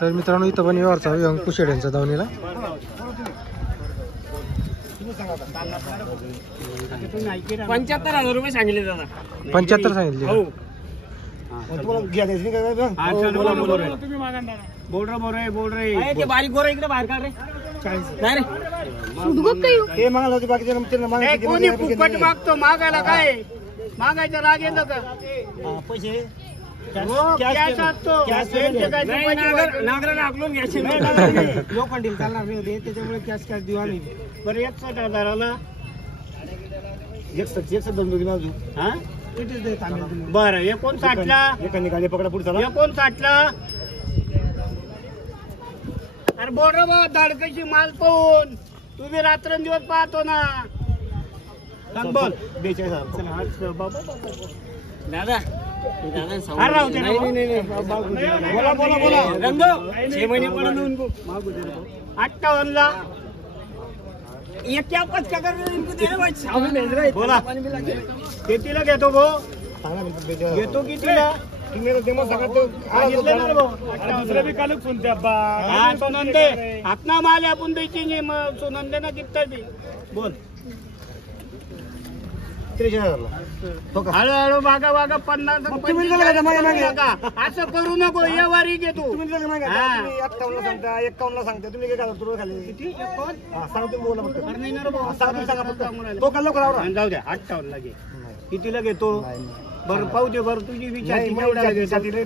तर मित्रांनो इथं पण व्यवहार चालू आहे अंकुश शेड यांचा दावणीला. 75,000 रुपये सांगितले दादा. 75 सांगितले. हो बोल रे ते बारीक गोरा इकडे बाहेर काढ रे. कोणी फुकट मागतो, मागायला काय मागायचं राग येतं का? पैसे नागराला आकलून घ्यायचे लोखंडी चालणार नाही होते त्याच्यामुळे कॅश देऊ आम्ही. बरं 61,000ला 61 हा बरं 59ला एकाने गाडी पकडा पुढचा 59ला. अरे बोल रे बा धाडकशी माल पाहून तुम्ही रात्रंदिवस पाहतो ना. सांग बोल 42,000 दादा. बोला बोला बोला रंग 6 महिने पडून 58ला एक कॅपच का कर बोला कितीला घेतो गो घेतो कितीला सोनंदे आपला माल आपण द्यायची नाही सोनंदे ना किती बी बोल. हळूहळू बागा बागा 50 असं करू नको. या वारी घेतो 58ला सांगता 51ला सांगता तुम्ही काय करा तुला खाली किती सांगतो बोला तो कल्लो करा जाऊ द्या 58ला घे. कितीला घेतो बरं पाहू दे. बरं तुझी विचार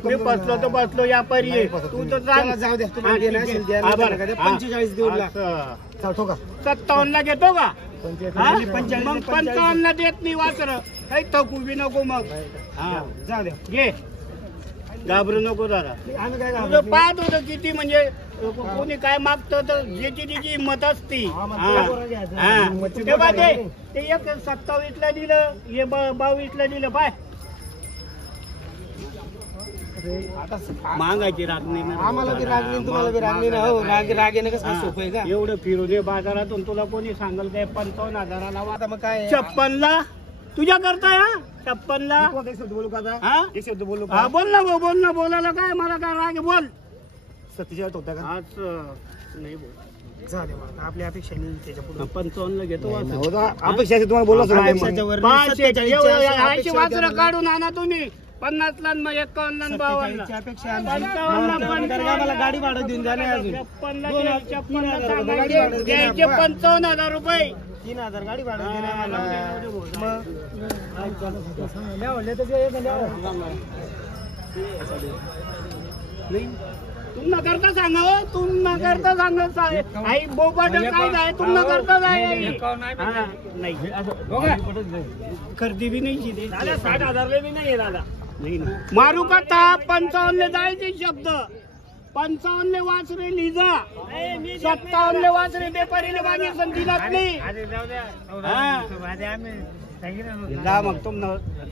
मी बसलो तर बसलो व्यापारी आहे तू तर जाऊ द्या 45 देऊ. 57ला घेतो का? मग 55ला देत नाही वासर काही थकू बी नको. मग जाऊ द्या घे घाबरू नको दादा. तुझं पाहत होतं किती म्हणजे कोणी काय मागतं तर ज्याची त्याची हिंमत असती. तेव्हा ते 27ला दिलं हे 22ला दिलं पाय. मागायची राग नाही आम्हाला बी राग नाही तुम्हाला बी राग नाही हो. रागेने कसं सोपं आहे का एवढं फिरू दे बाजारातून. तुला कोणी सांगल काय 55,000ला मग काय 56ला तुझ्या करताय 56ला बोलू का एक शब्द बोलू हा बोल ना भाऊ बोल ना. बोलायला काय मला काय राग बोल. 47 होता का आज नाही बोल झाले आपली अपेक्षा नाही त्याच्या पुढे 55ला घेतो अपेक्षा तुम्हाला बोललो वासर काढून आणा तुम्ही 50ला 51ला 52ला गाडी भाडं देऊन द्या नाही अजून 55,000 रुपये 3,000 गाडी भाडं तुम्हाला करता सांगा हो. तुम्हाला करता सांगत आई बोबाट काय जाय तुम्हाला करता जाय नाही खरेदी बी नाही दादा 60,000ला बी नाही दादा. मारू का ताप 55ला जायचे शब्द 55 वासरे लिजा 57 वासरे बेपारीने मागे संधीलाच नाही. मग तुम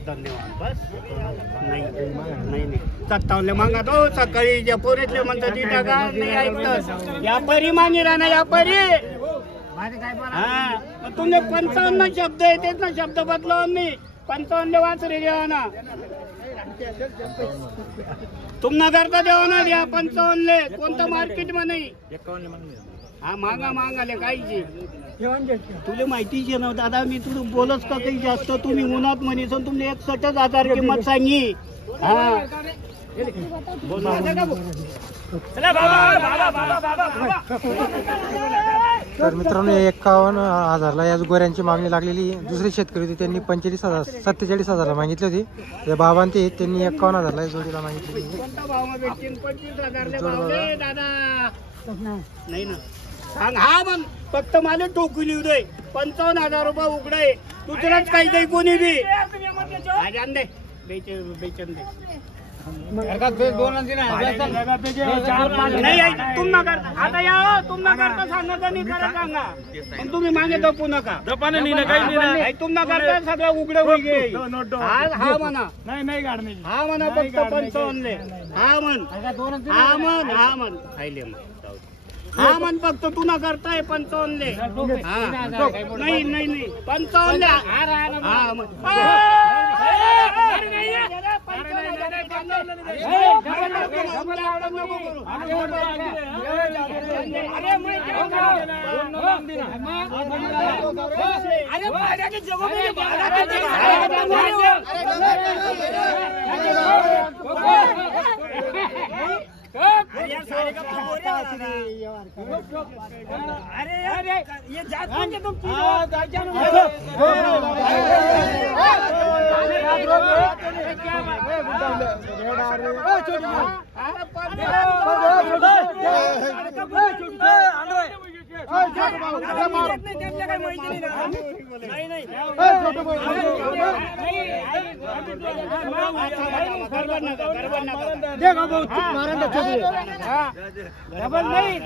धन्यवाद बस. नाही 57 मागा तो सकाळी ज्या पोरीतले म्हणतात ती टाका नाही ऐकत. व्यापारी मागे राहणार व्यापारी. तुम्ही 55 शब्द आहे तेच ना शब्द बदलाव मी 55 वासरे द्या ना तुमना करता देवा ना द्या 55 कोणतं मार्केट मध्ये हा मागा मागाले काहीची तुला माहितीच ना दादा. मी तुला बोलच का काही जास्त तुम्ही उन्हात म्हणे तुमने 61,000 किंमत सांगी. हा तर मित्रांनो 51,000ला या गोऱ्यांची मागणी लागलेली. दुसरे शेतकरी होते त्यांनी 47,000 मागितली होती. या बाबां ते त्यांनी 51,000ला या जोडीला मागितली. नाही ना सांग हा मग फक्त मला टोकून येऊ दे 55,000 रुपये उघडाय दुसरंच काही काही कोणी बी आण दे बेचन दे. नाही तुम्हाला करता आता या तुम्हाला करता सांगा का नाही करा सांगा. पण तुम्ही मागे दपू नका तुम्हाला करता सगळं उघडं होईल. हा म्हणा हा म्हणा फक्त 55 हा म्हण खायले मग हा म्हण फक्त तू ना करताय 55 नाही 55 हा अरे ये जात म्हणजे तुमची डबल नहीं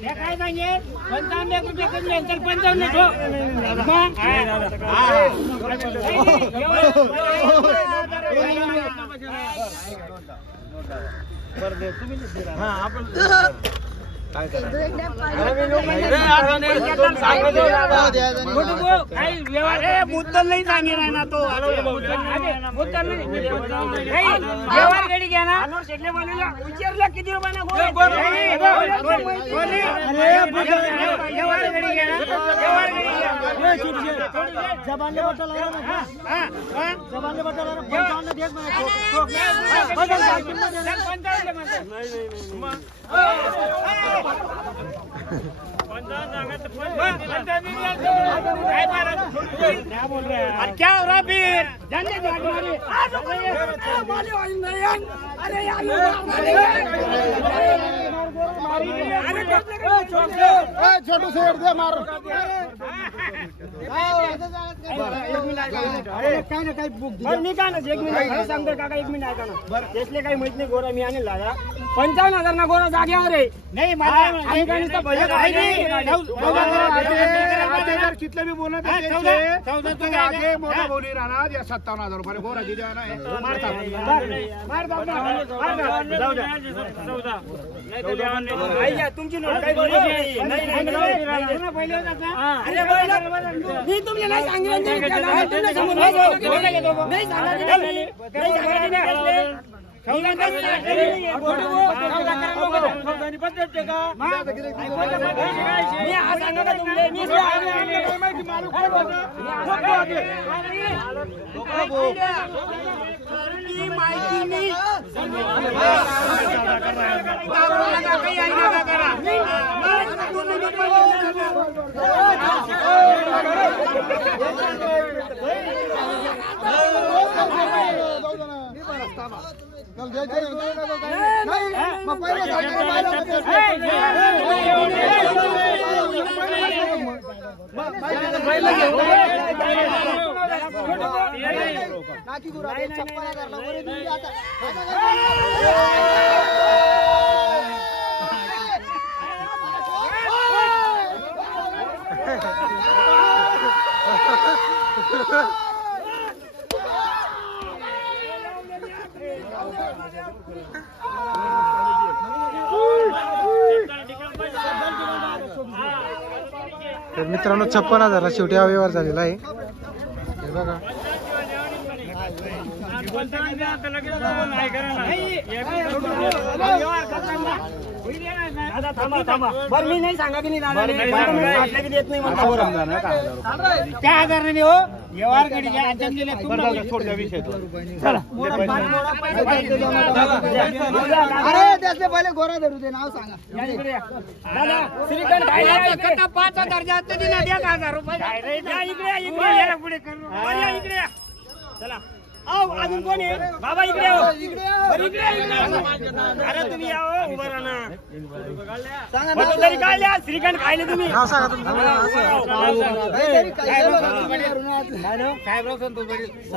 काय सांगे 55 रुपये कमी अंतर 55 मुद्दल नाही सांगे ना तो मुद्दल व्यवहार गाडी घ्या ना विचारला किती रुपयाला व्यवहार गाडी घ्या ना जबानले बटला जबानले बटला क्या हो रहा फिर छोटू से दे मार काय बुक मी काय ना एक मिनिट सांगतो काका 1 मिनिट ऐका ना त्यातले काही माहित नाही गोरा मी आणला 55,000 ना गोरा जागेवर आहे नाही कितले मी बोलत आगे मोठा बोली राहणार या 57,000 रुपये गोरा दिले ना तुमची नोट काय मी तुम्ही नाही तर मित्रांनो 56,000 शेवटी हा व्यवहार झालेला आहे हे बघा बर मी नाही सांगा की नाही देत नाही त्या आधाराने हो व्यवहार गाडी अरे त्याचे पहिले गोरा धरू दे नाव सांगा 5,000 जास्त दिला 1,000 रुपये इकडे पुढे इकडे चला अजून कोण आहे बाबा इकडे हो. बरं, इकडे अरे तुम्ही या हो, उभं राहा ना. बटन तरी काढल्या श्रीखंड खायले तुम्ही. नाव सांगा तुमचं.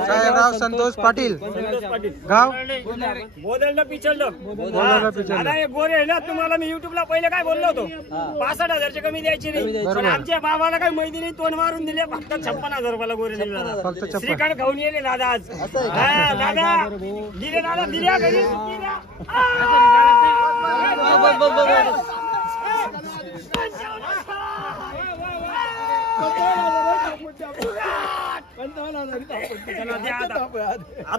साहेबराव संतोष पाटील. संतोष पाटील गाव बोदललं पिचललं. बोदललं पिचललं. आता हे गोरे आहे ना, तुम्हाला मी युट्यूबला पहिले काय बोललो होतो 65,000 कमी द्यायची नाही. पण आमच्या बाबाला काही माहिती नाही, तोंड मारून दिले फक्त 56,000 रुपयाला गोरे दिले. फक्त 56. श्रीखंड खाऊन येले दादा आज. हा, दादा दिले, दादा दिल्या घरी सुट्टी द्या. आता